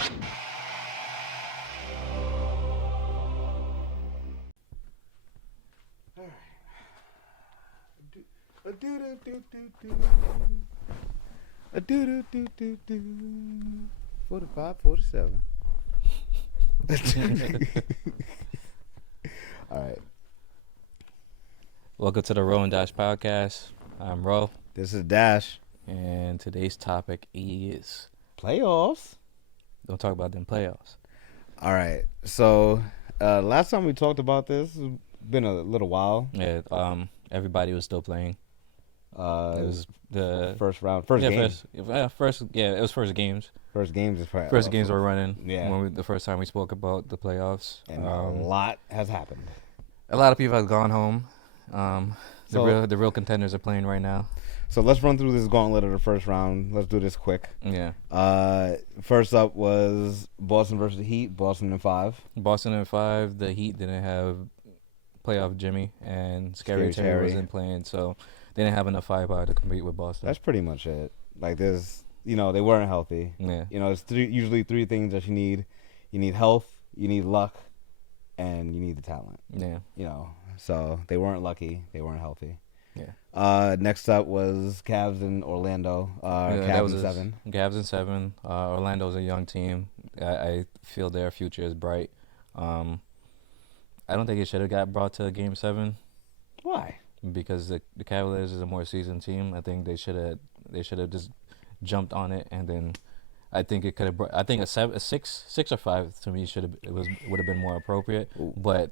A do 45, 47. All right. Welcome to the Ro&Dash podcast. I'm Ro, This is Dash. and today's topic is Playoffs. don't talk about them playoffs. All right. So last time we talked about this, it's been a little while. Yeah, everybody was still playing. It was the First round, first game. it was first games. First games is probably First games were running. Yeah. The first time we spoke about the playoffs, and a lot has happened. a lot of people have gone home. So- The real contenders are playing right now. So let's run through this gauntlet of the first round. Let's do this quick. Yeah, First up was Boston versus the Heat. Boston in 5. Boston in 5. The Heat didn't have playoff Jimmy, and Scary Terry Terry. wasn't playing, so they didn't have enough firepower to compete with Boston. That's pretty much it. Like there's, they weren't healthy. Yeah. There's usually three things that you need. You need health, you need luck, and you need the talent. Yeah. So they weren't lucky. They weren't healthy. Yeah. Next up was Cavs in Orlando. Cavs in 7. Cavs in 7. Orlando's a young team. I feel their future is bright. I don't think it should have got brought to Game 7 Why? because the Cavaliers is a more seasoned team. I think they should have just jumped on it, and then I think it could have. I think a 6 or 5 to me would have been more appropriate. Ooh. But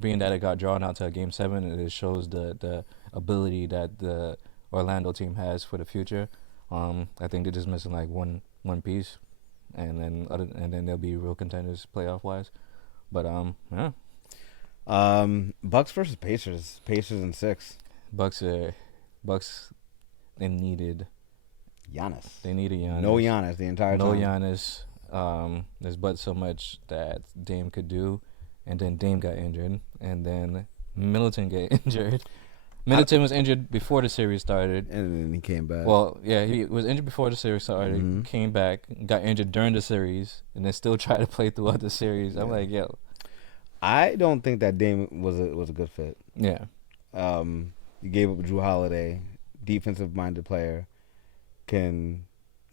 being that it got drawn out to a Game 7, it shows the ability that the Orlando team has for the future. I think they're just missing like one piece, and then they'll be real contenders playoff wise. But yeah. Bucks versus Pacers. Pacers in 6. Bucks. They needed Giannis. Giannis. No Giannis the entire No time. Giannis. There's but so much that Dame could do, and then Dame got injured, and then Middleton got injured. Middleton was injured before the series started. And then he came back. Well, yeah, he was injured before the series started, Mhm. came back, got injured during the series, and then still tried to play throughout the series. I'm like, yo. I don't think that Dame was a good fit. Yeah. You gave up Drew Holiday, defensive-minded player, can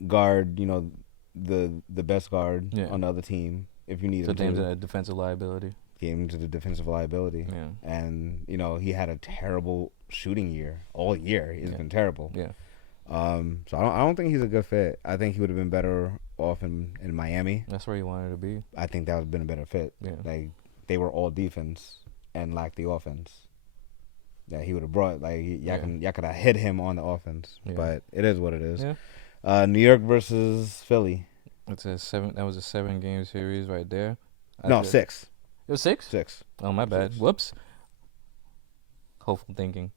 guard, the best guard Yeah. on the other team if you need So him Dame's to. a defensive liability. Gave him to the defensive liability. Yeah. And, he had a terrible shooting year. All year. He's Yeah. been terrible. Yeah. So I don't think he's a good fit. I think he would have been better off in Miami. That's where he wanted to be. I think that would have been a better fit. Yeah. Like, they were all defense and lacked the offense that he would have brought. Like, y'all could have hit him on the offense. Yeah. But it is what it is. Yeah. New York versus Philly. It's a 7. That was a 7-game series right there. No, 6. It was 6. 6. Oh, my bad. 6. Whoops. Hopeful thinking.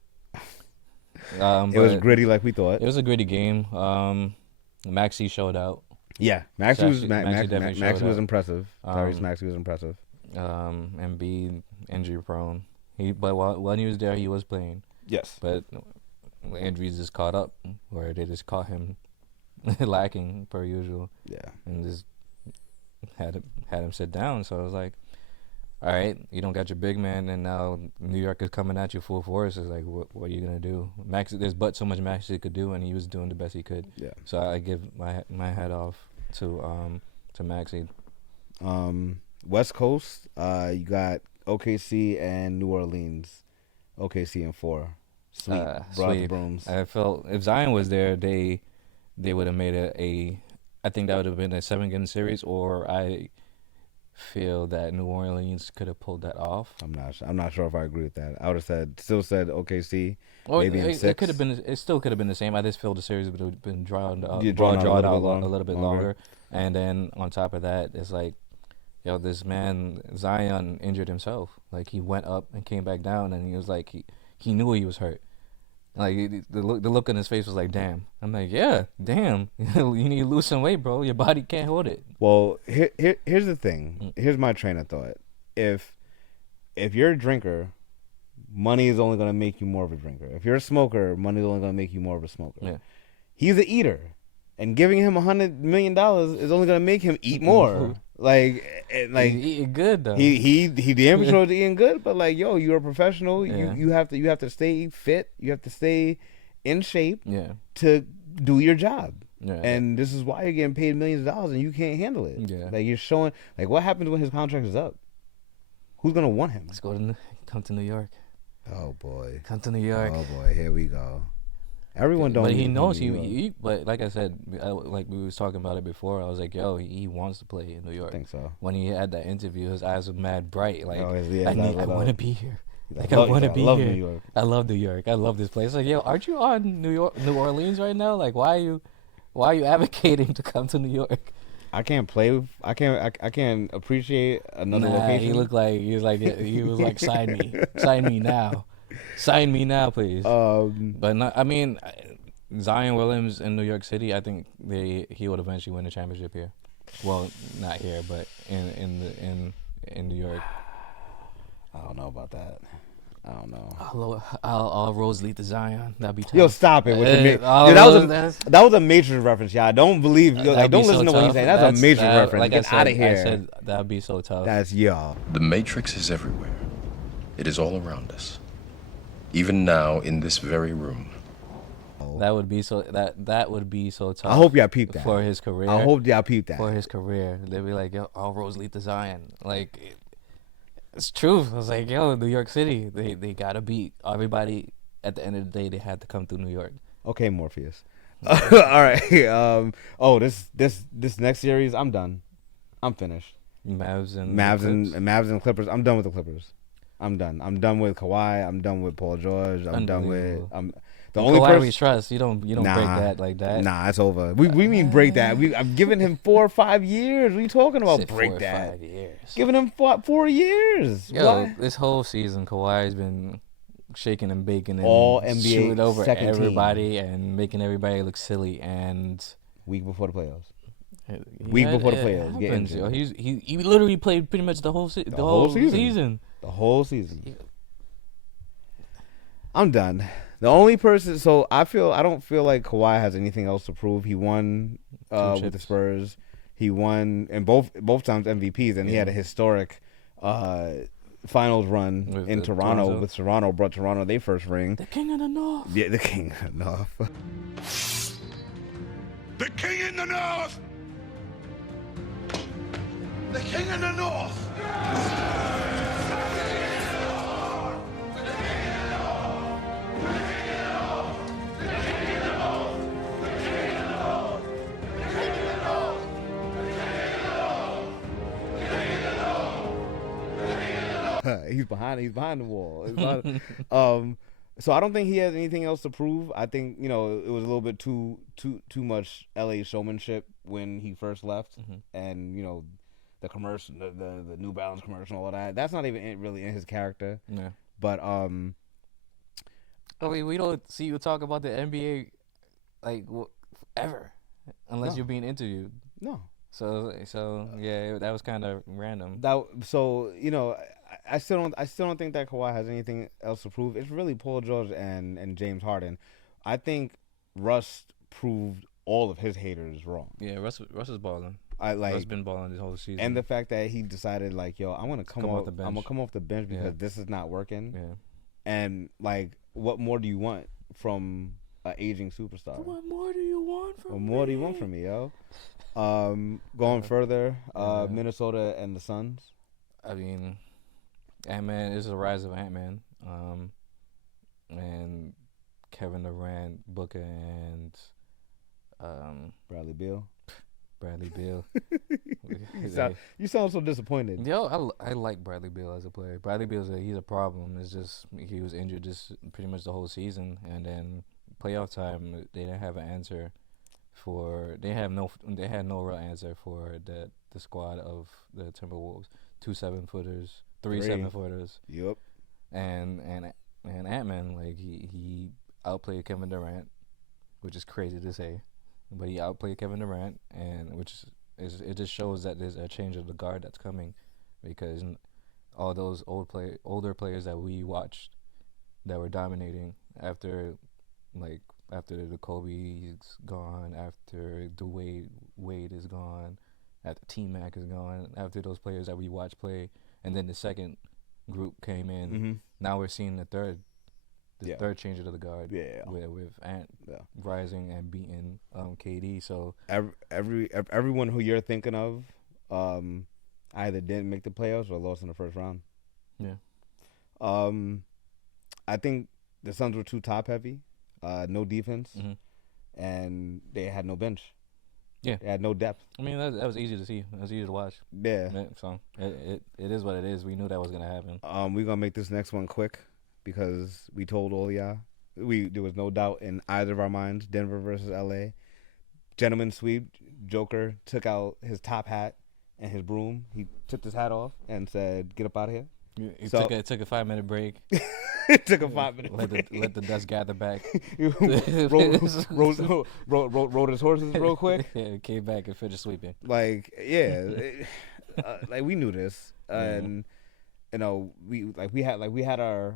It was gritty like we thought. It was a gritty game. Maxey showed out. Yeah, Maxey was definitely showed was up. impressive. Tyrese Maxey was impressive. Embiid injury prone. But when he was there, he was playing. Yes. But injuries just caught up, where they just caught him lacking per usual, Yeah. and just had him sit down. So I was like, all right, you don't got your big man, and now New York is coming at you full force. It's like, what are you gonna do? There's but so much Maxey could do, and he was doing the best he could. Yeah. So I give my hat off to Maxey. West Coast, you got OKC and New Orleans. OKC in 4. Sweet. Brought the Sweet. brooms. I felt if Zion was there, they would have made I think that would have been a 7-game series, or I feel that New Orleans could have pulled that off. I'm not sure if I agree with that. I would have still said OKC. Or maybe in 6. it could have been. It still could have been the same. I just feel the series would have been drawn out, Yeah, drawn out a little bit longer. And then on top of that, it's like, this man Zion injured himself. Like, he went up and came back down, and he was like, he knew he was hurt. Like, the look on his face was like, damn. I'm like, yeah, damn. You need to lose some weight, bro. Your body can't hold it. Well, here's the thing. Here's my train of thought. If you're a drinker, money is only going to make you more of a drinker. If you're a smoker, money is only going to make you more of a smoker. Yeah. He's an eater. and giving him $100 million is only gonna make him eat more. Like, He's eating good though. He damn sure is eating good, but like, yo, you're a professional. Yeah. You have to stay fit. You have to stay in shape. Yeah. To do your job. Yeah. And this is why you're getting paid millions of dollars and you can't handle it. Yeah. Like, you're showing, like, what happens when his contract is up? Who's gonna want him? Let's come to New York. Oh boy. Come to New York. Oh boy, here we go. Everyone don't. But he knows but like I said, like we was talking about it before. I was like, yo, he wants to play in New York. I think so. When he had that interview, his eyes were mad bright. Like, I want to be here. Like, I want to be love here. New York. I love New York. I love this place. Like, yo, aren't you on New Orleans right now? Like, why are you advocating to come to New York? I can't appreciate another location. He was like, sign me now, sign me now, please. But no, I mean, Zion Williams in New York City, I think he would eventually win a championship here. Well, not here, but in New York. I don't know about that. I don't know. All roads lead to Zion. That'd be tough. Yo, stop it. With dude, that was a Matrix reference, y'all. Don't believe. Like, don't listen to what he's saying. That's a Matrix reference. Like Get out of here. I said that'd be so tough. That's y'all. The Matrix is everywhere. It is all around us. Even now, in this very room. That would be so. That would be so tough. I hope y'all peep that for his career. I hope y'all peep that for his career. They'd be like, yo, all roads lead to Zion. Like. It's true. I was like, yo, New York City, they gotta beat everybody. At the end of the day, they had to come through New York. Okay, Morpheus. All right. This next series, I'm done. I'm finished. Mavs and Clippers. I'm done with the Clippers. I'm done. I'm done with Kawhi. I'm done with Paul George. I'm done with. The only Kawhi person we trust. You don't break that like that. Nah, it's over. We mean break that. I've given him 4 or 5 years. What are you talking about? Break 4 or that. 5 years. Giving him 4 years. Yo, this whole season, Kawhi's been shaking and baking and all NBA shooting over everybody team. And making everybody look silly. And week before the playoffs. Happens, yo. He literally played pretty much the whole season. The whole season. I'm done. The only person, so I don't feel like Kawhi has anything else to prove. He won with the Spurs. He won in both times MVPs, and he had a historic finals run in Toronto. With Toronto, brought Toronto their first ring. The King of the North. Yeah, the King of the North. The King in the North. The King in the North. He's behind the wall. So I don't think he has anything else to prove. I think, it was a little bit too much LA showmanship when he first left, and the commercial, the New Balance commercial, all of that. That's not even really in his character. Yeah. But I mean, we don't see you talk about the NBA like ever unless you're being interviewed. No. So yeah, that was kind of random. I still don't think that Kawhi has anything else to prove. It's really Paul George and James Harden. I think Russ proved all of his haters wrong. Yeah, Russ is balling. Russ been balling this whole season. And the fact that he decided I'm gonna come off the bench because this is not working. Yeah. And what more do you want from an aging superstar? What more do you want from me? What more do you want from me, yo? Going further, Minnesota and the Suns. I mean, Ant-Man is the rise of Ant-Man. And Kevin Durant, Booker, and Bradley Beal. You sound so disappointed. Yo, I like Bradley Beal as a player. Bradley Beal he's a problem. It's just he was injured just pretty much the whole season, and then playoff time they didn't have an answer for. They had no real answer for the squad of the Timberwolves. 2 7-footers, 3 7-footers. Yep. And Ant-Man, he outplayed Kevin Durant, which is crazy to say, but he outplayed Kevin Durant, and it just shows that there's a change of the guard that's coming, because all those older players that we watched that were dominating after after the Kobe's gone, after the Wade is gone, after T-Mac is gone, after those players that we watch play, and then the second group came in. Mm-hmm. Now we're seeing the third Yeah. third change of the guard. Yeah. With Ant Yeah. rising and beating KD. So Everyone who you're thinking of either didn't make the playoffs or lost in the first round. yeah, I think the Suns were too top heavy, no defense, and they had no bench. Yeah. They had no depth. I mean that was easy to see. It was easy to watch. Yeah. So it is what it is. We knew that was gonna happen. We're gonna make this next one quick because we told all y'all. There was no doubt in either of our minds. Denver versus LA. Gentleman sweep. Joker took out his top hat and his broom. He took his hat off and said, "Get up out of here." He took a 5-minute break. It took a 5-minute break. Let the dust gather back. rode his horses real quick. Yeah, came back and finished sweeping. Like, yeah, like we knew this, and you know, we had our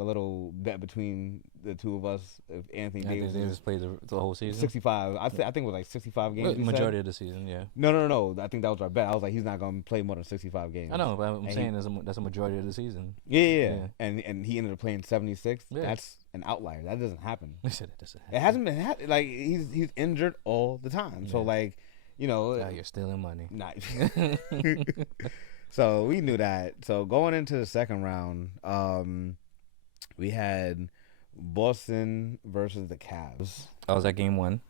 little bet between the two of us. If Anthony Davis played the whole season. 65. I think it was like 65 games. Majority of the season, yeah. No. I think that was our bet. I was like, he's not gonna play more than 65 games. I know, but I'm saying that's a majority of the season. Yeah. And he ended up playing 76. Yeah. That's an outlier. That doesn't happen. It hasn't been like he's injured all the time. So like, you know, you're stealing money. Nice. So we knew that. So going into the second round, we had Boston versus the Cavs. Oh, was that game one?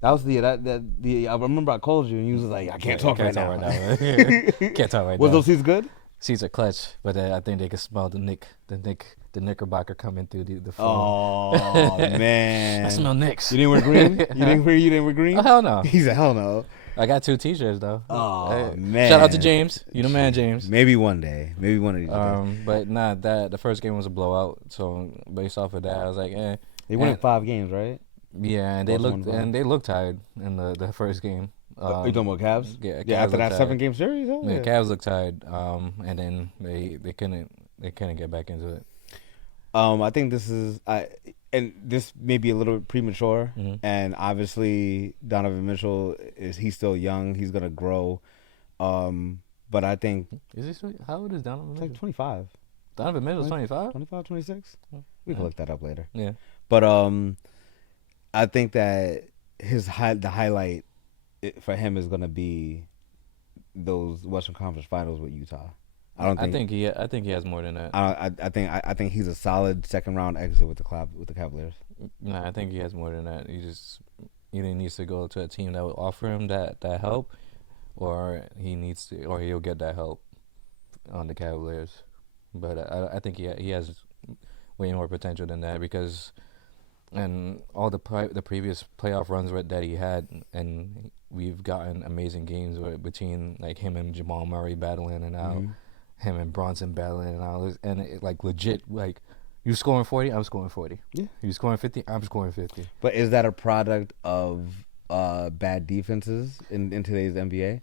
That was the I remember I called you and you was like, I can't talk right now. Can't talk right now. Was those seats good? Seats are clutch, but I think they could smell the Knickerbocker coming through the phone. Oh man, I smell Knicks. You didn't wear green? You didn't wear green? Oh, hell no. He said hell no. I got 2 T-shirts though. Oh man! Shout out to James. You the man, James. Maybe one day. Maybe one of these days. But not that. The first game was a blowout. So based off of that, I was like, They won in 5 games, right? Yeah, and they looked tired in the first game. You talking about Cavs? Yeah, Cavs after that 7-game series. Oh, yeah, Cavs looked tired. And then they couldn't get back into it. I think this is and this may be a little premature, and obviously Donovan Mitchell he's still young. He's gonna grow, but I think how old is Donovan Mitchell? Like 25. Donovan Mitchell's 25? 25, 26? We can look that up later. Yeah, but I think that the highlight for him is gonna be those Western Conference Finals with Utah. I think he has more than that. I think he's a solid second round exit with the Cavaliers. No, I think he has more than that. He just either needs to go to a team that will offer him that help, or he'll get that help on the Cavaliers. But I think he has way more potential than that because, and all the previous playoff runs that he had, and we've gotten amazing games between like him and Jamal Murray battling and now. Him and Bronson battling and all this, and it, like legit, like you scoring 40, I'm scoring 40. Yeah, you scoring 50, I'm scoring 50. But is that a product of bad defenses in today's NBA?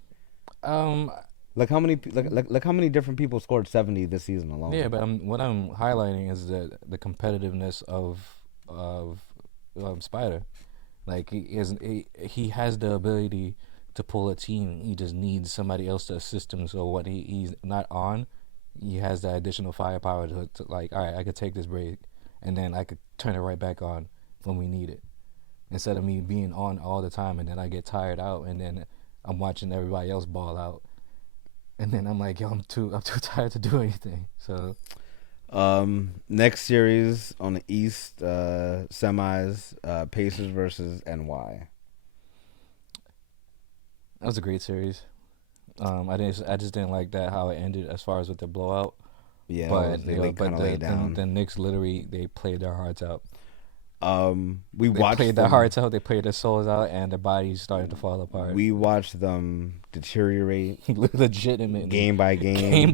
Look how many different people scored 70 this season alone. Yeah, but what I'm highlighting is the competitiveness of Spider. Like he has the ability to pull a team. He just needs somebody else to assist him. So when he's not on, he has that additional firepower to like, all right, I could take this break, and then I could turn it right back on when we need it. Instead of me being on all the time, and then I get tired out, and then I'm watching everybody else ball out, and then I'm like, yo, I'm too tired to do anything. So, next series on the East semis, Pacers versus NY. That was a great series. I just didn't like that how it ended as far as with the blowout. Yeah, but they kind of laid down. The Knicks literally they played their hearts out. They played their hearts out. They played their souls out, and their bodies started to fall apart. We watched them deteriorate, legitimately, game by game,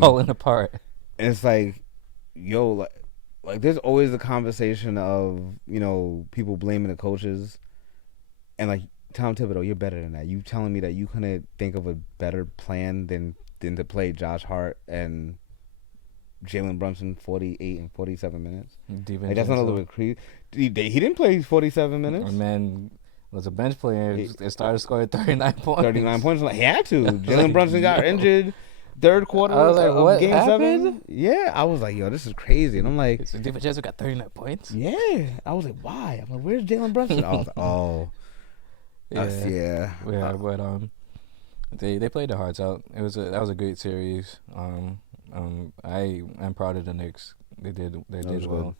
falling apart. And it's like, yo, like there's always the conversation of people blaming the coaches, and like. Tom Thibodeau, you're better than that. You telling me that you couldn't think of a better plan than to play Josh Hart and Jalen Brunson 48 and 47 minutes. DiVincenzo. Like, that's not a little bit crazy. He didn't play 47 minutes. Man was a bench player. It started scoring 39 points. 39 points. Like, he had to. Jalen Brunson got injured third quarter I was like, of what game happened? 7. Yeah, I was like, yo, this is crazy. And I'm like, So DiVincenzo got 39 points. yeah. I was like, why? I'm like, where's Jalen Brunson? I was like, oh, yeah. But they played their hearts out. That was a great series. I'm proud of the Knicks. They did well.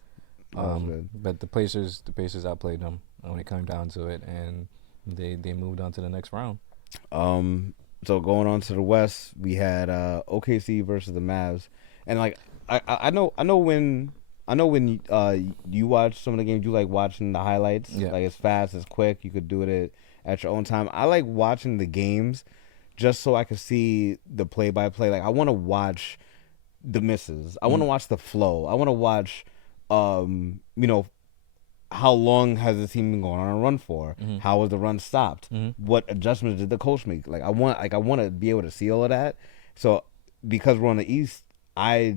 Good. But the Pacers outplayed them when it came down to it, and they moved on to the next round. So going on to the West, we had OKC versus the Mavs, and like I know when you watch some of the games, you like watching the highlights. Yeah. Like, it's fast, it's quick. You could do it at your own time. I like watching the games just so I can see the play-by-play. Like, I want to watch the misses. I want to watch the flow. I want to watch, how long has the team been going on a run for? Mm-hmm. How was the run stopped? Mm-hmm. What adjustments did the coach make? Like, I want to be able to see all of that. So because we're on the East, I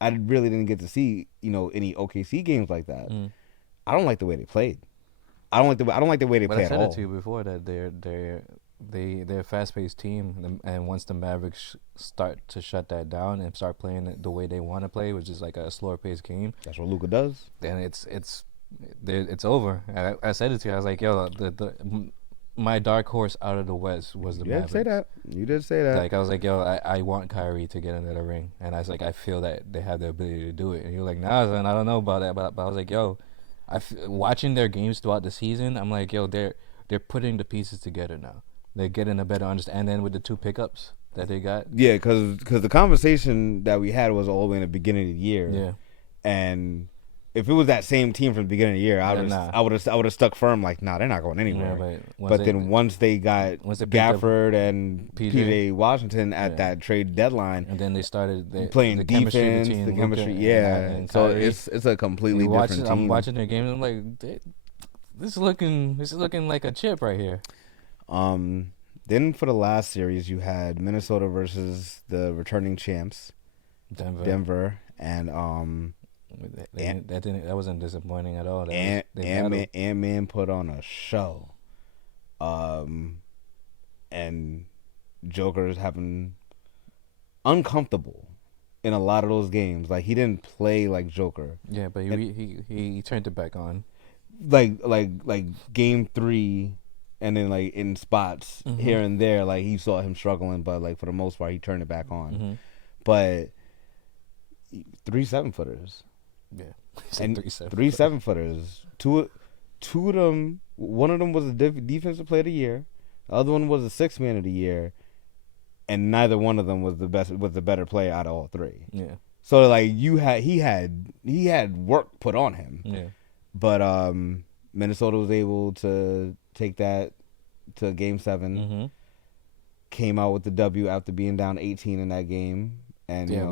really didn't get to see any OKC games like that. Mm. I don't like the way they played. I don't like the way they But play I at said all. it to you before that they're a fast-paced team, and once the Mavericks start to shut that down and start playing it the way they want to play, which is like a slower-paced game, That's what Luka does. then it's over. I said it to you. I was like, yo, my dark horse out of the West was the Mavericks. You did say that. Like, I was like, yo, I want Kyrie to get into the ring, and I was like, I feel that they have the ability to do it. And you're like, nah, son, I don't know about that, but I was like, yo, watching their games throughout the season, I'm like, yo, they're putting the pieces together now. They're getting a better understanding. And then with the 2 pickups that they got, Yeah, because the conversation that we had was all the way in the beginning of the year. yeah, And if it was that same team from the beginning of the year, I would have stuck firm. Like, nah, they're not going anywhere. yeah, But then once they got once they picked up Gafford and PJ Washington at that trade deadline, and then they started playing the defense, between the chemistry, Luka and so Kyrie. it's a completely different team. I'm watching their games. I'm like, this is looking like a chip right here. Then for the last series, you had Minnesota versus the returning champs, Denver, and that wasn't disappointing at all. Ant-Man put on a show, and Joker's having uncomfortable in a lot of those games. Like, he didn't play like Joker. Yeah, but he turned it back on. Like game 3, and then like in spots here and there, like you saw him struggling, but like for the most part he turned it back on. Mm-hmm. But 3 7-footers. Yeah, And 3 7-footers. Two of them. One of them was the defensive player of the year. The other one was the 6th man of the year, and neither one of them was the better player out of all 3. Yeah. So like he had work put on him. Yeah. But Minnesota was able to take that to Game 7. Mm-hmm. Came out with the W after being down 18 in that game. And Yeah,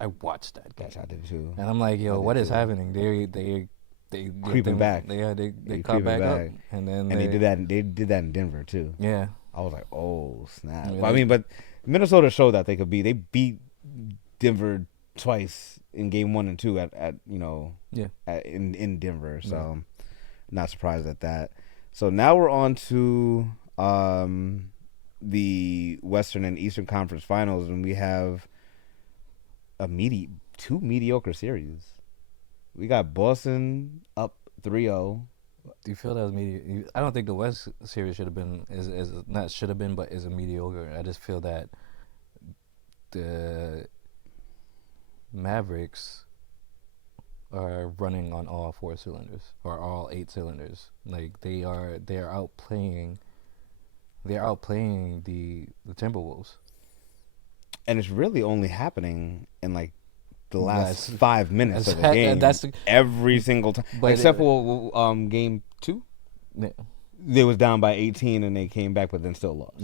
I watched that game. Gosh, I did too. And I'm like, yo, what is happening? They creeping back. They caught back up, and then they did that. They did that in Denver too. Yeah. I was like, oh snap. Yeah, but Minnesota showed that they could be. They beat Denver twice in Game 1 and 2 in Denver. So not surprised at that. So now we're on to the Western and Eastern Conference Finals, and we have two mediocre series. We got Boston up 3-0. Do you feel that was mediocre? I don't think the West series should have been but is a mediocre. I just feel that the Mavericks are running on all 4 cylinders or all 8 cylinders. Like they're outplaying the Timberwolves. And it's really only happening in like the last 5 minutes of the game. Every single time, except for Game 2. Yeah. They was down by 18 and they came back, but then still lost.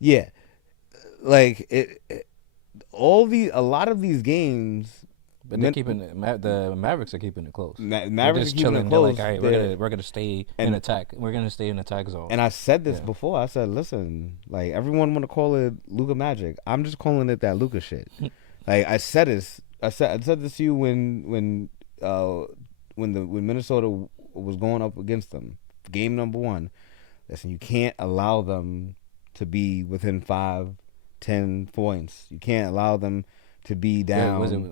Yeah. Like a lot of these games. But they're keeping it. The Mavericks are keeping it close. Mavericks are keeping chilling. it close. They're like, all right, we're gonna stay in attack. We're gonna stay in attack zone. And I said this before. I said, listen, like everyone want to call it Luka Magic. I'm just calling it that Luka shit. Like I said this I said this to you when Minnesota was going up against them, game number 1. Listen, you can't allow them to be within 5-10 points. You can't allow them to be down. Yeah,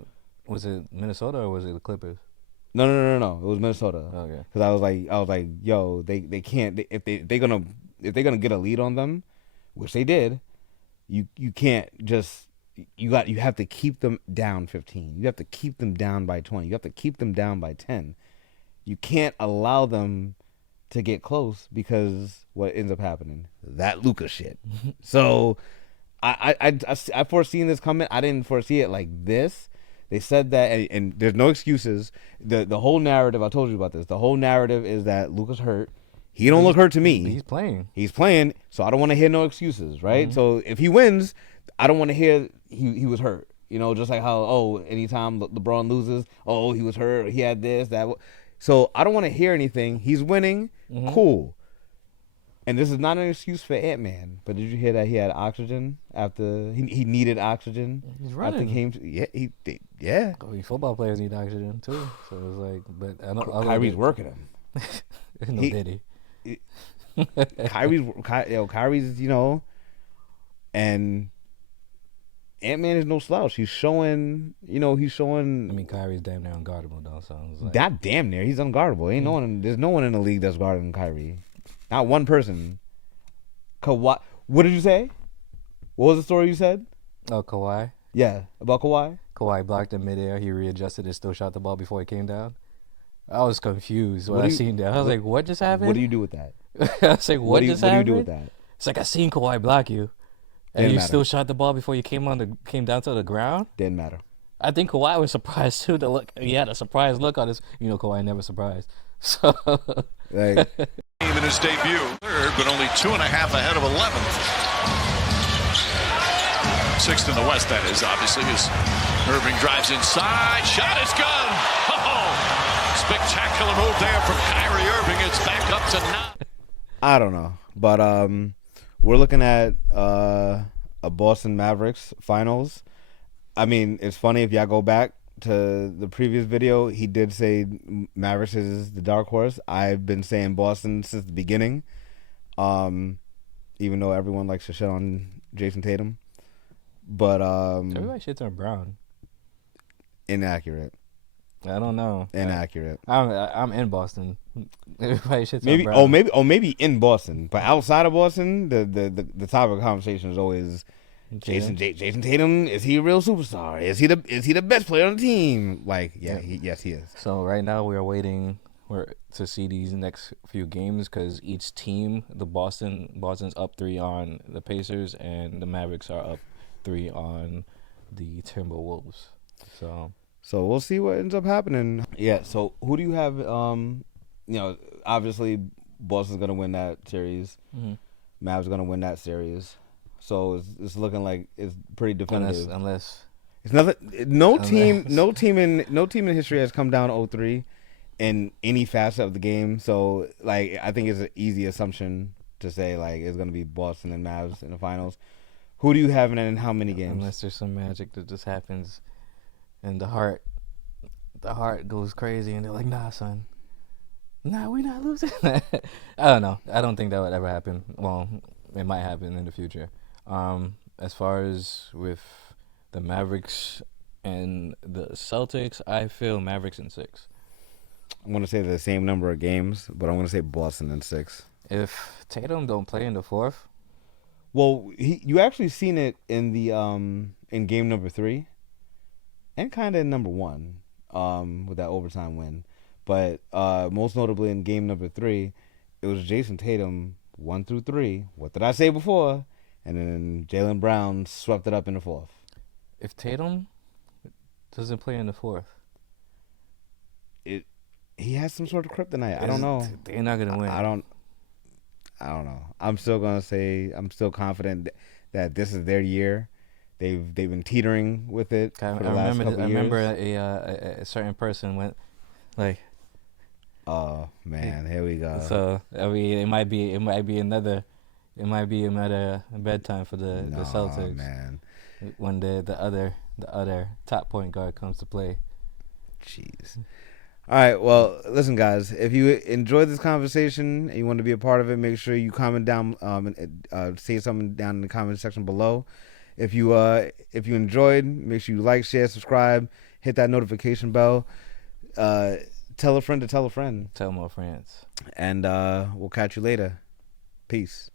was it Minnesota or was it the Clippers? No. It was Minnesota. Okay. Because I was like, yo, they can't. If they're gonna get a lead on them, which they did, you can't just. You have to keep them down 15. You have to keep them down by 20. You have to keep them down by 10. You can't allow them to get close because what ends up happening? That Luka shit. So I foreseen this coming. I didn't foresee it like this. They said that, and there's no excuses. The whole narrative, I told you about this. The whole narrative is that Luka's hurt. He don't look hurt to me. He's playing. He's playing, so I don't want to hear no excuses, right? Mm-hmm. So if he wins, I don't want to hear he was hurt. You know, just like how, anytime LeBron loses, he was hurt, he had this, that. So I don't want to hear anything. He's winning, cool. And this is not an excuse for Ant-Man, but did you hear that he had oxygen after he needed oxygen? He's running. Yeah. Football players need oxygen too. So it's like, but I don't. Kyrie's working him. No, did he? Kyrie's, and Ant-Man is no slouch. He's showing. I mean, Kyrie's damn near unguardable though. So it's like, that damn near, he's unguardable. There's no one in the league that's guarding Kyrie. Not one person. Kawhi. What did you say? What was the story you said? Oh, Kawhi. Yeah, about Kawhi. Kawhi blocked in midair. He readjusted and still shot the ball before he came down. I was confused when I seen that. I was like, "What just happened?" What do you do with that? I was like, "What just happened?" What do you do with that? It's like I seen Kawhi block you, and you still shot the ball before you came down to the ground. Didn't matter. I think Kawhi was surprised too. He had a surprised look on his. Kawhi never surprised. So. Like, in his debut, third, but only 2.5 ahead of 11th. Sixth in the West, that is, obviously, as Irving drives inside. Shot is good. Oh, spectacular move there from Kyrie Irving. It's back up to 9. I don't know, but we're looking at a Boston Mavericks finals. I mean, it's funny if y'all go back to the previous video, he did say Mavericks is the dark horse. I've been saying Boston since the beginning, even though everyone likes to shit on Jason Tatum. But everybody shits on Brown. Inaccurate. I don't know. Inaccurate. I'm in Boston. Everybody shits on Brown. Maybe in Boston, but outside of Boston, the topic of conversation is always Jason Tatum. Is he a real superstar? Is he the best player on the team? Like, yes, he is. So right now we are waiting to see these next few games because each team, Boston's up 3 on the Pacers and the Mavericks are up 3 on the Timberwolves. So we'll see what ends up happening. Yeah. So who do you have? Obviously Boston's gonna win that series. Mm-hmm. Mavs gonna win that series. So it's looking like it's pretty definitive. Unless it's nothing. No team in history has come down 0-3 in any facet of the game. So like I think it's an easy assumption to say like it's gonna be Boston and Mavs in the finals. Who do you have in how many games? Unless there's some magic that just happens, and the heart goes crazy, and they're like, "Nah, son, nah, we're not losing." I don't know. I don't think that would ever happen. Well, it might happen in the future. As far as with the Mavericks and the Celtics, I feel Mavericks in 6. I'm going to say the same number of games, but I'm going to say Boston in 6. If Tatum don't play in the 4th, well, you actually seen it in the in game number 3, and kind of in number 1, with that overtime win. But most notably in game number 3, it was Jason Tatum 1 through 3. What did I say before? And then Jaylen Brown swept it up in the 4th. If Tatum doesn't play in the 4th, he has some sort of kryptonite. I don't know. They're not gonna win. I don't know. I'm still gonna say I'm still confident that this is their year. They've been teetering with it for the last couple years. I remember a certain person went like, "Oh man, here we go." So I mean, it might be another bedtime for the Celtics. Man, when the other top point guard comes to play. Jeez. All right. Well, listen, guys. If you enjoyed this conversation and you want to be a part of it, make sure you comment down, say something down in the comment section below. If you enjoyed, make sure you like, share, subscribe, hit that notification bell. Tell a friend to tell a friend. Tell more friends. And we'll catch you later. Peace.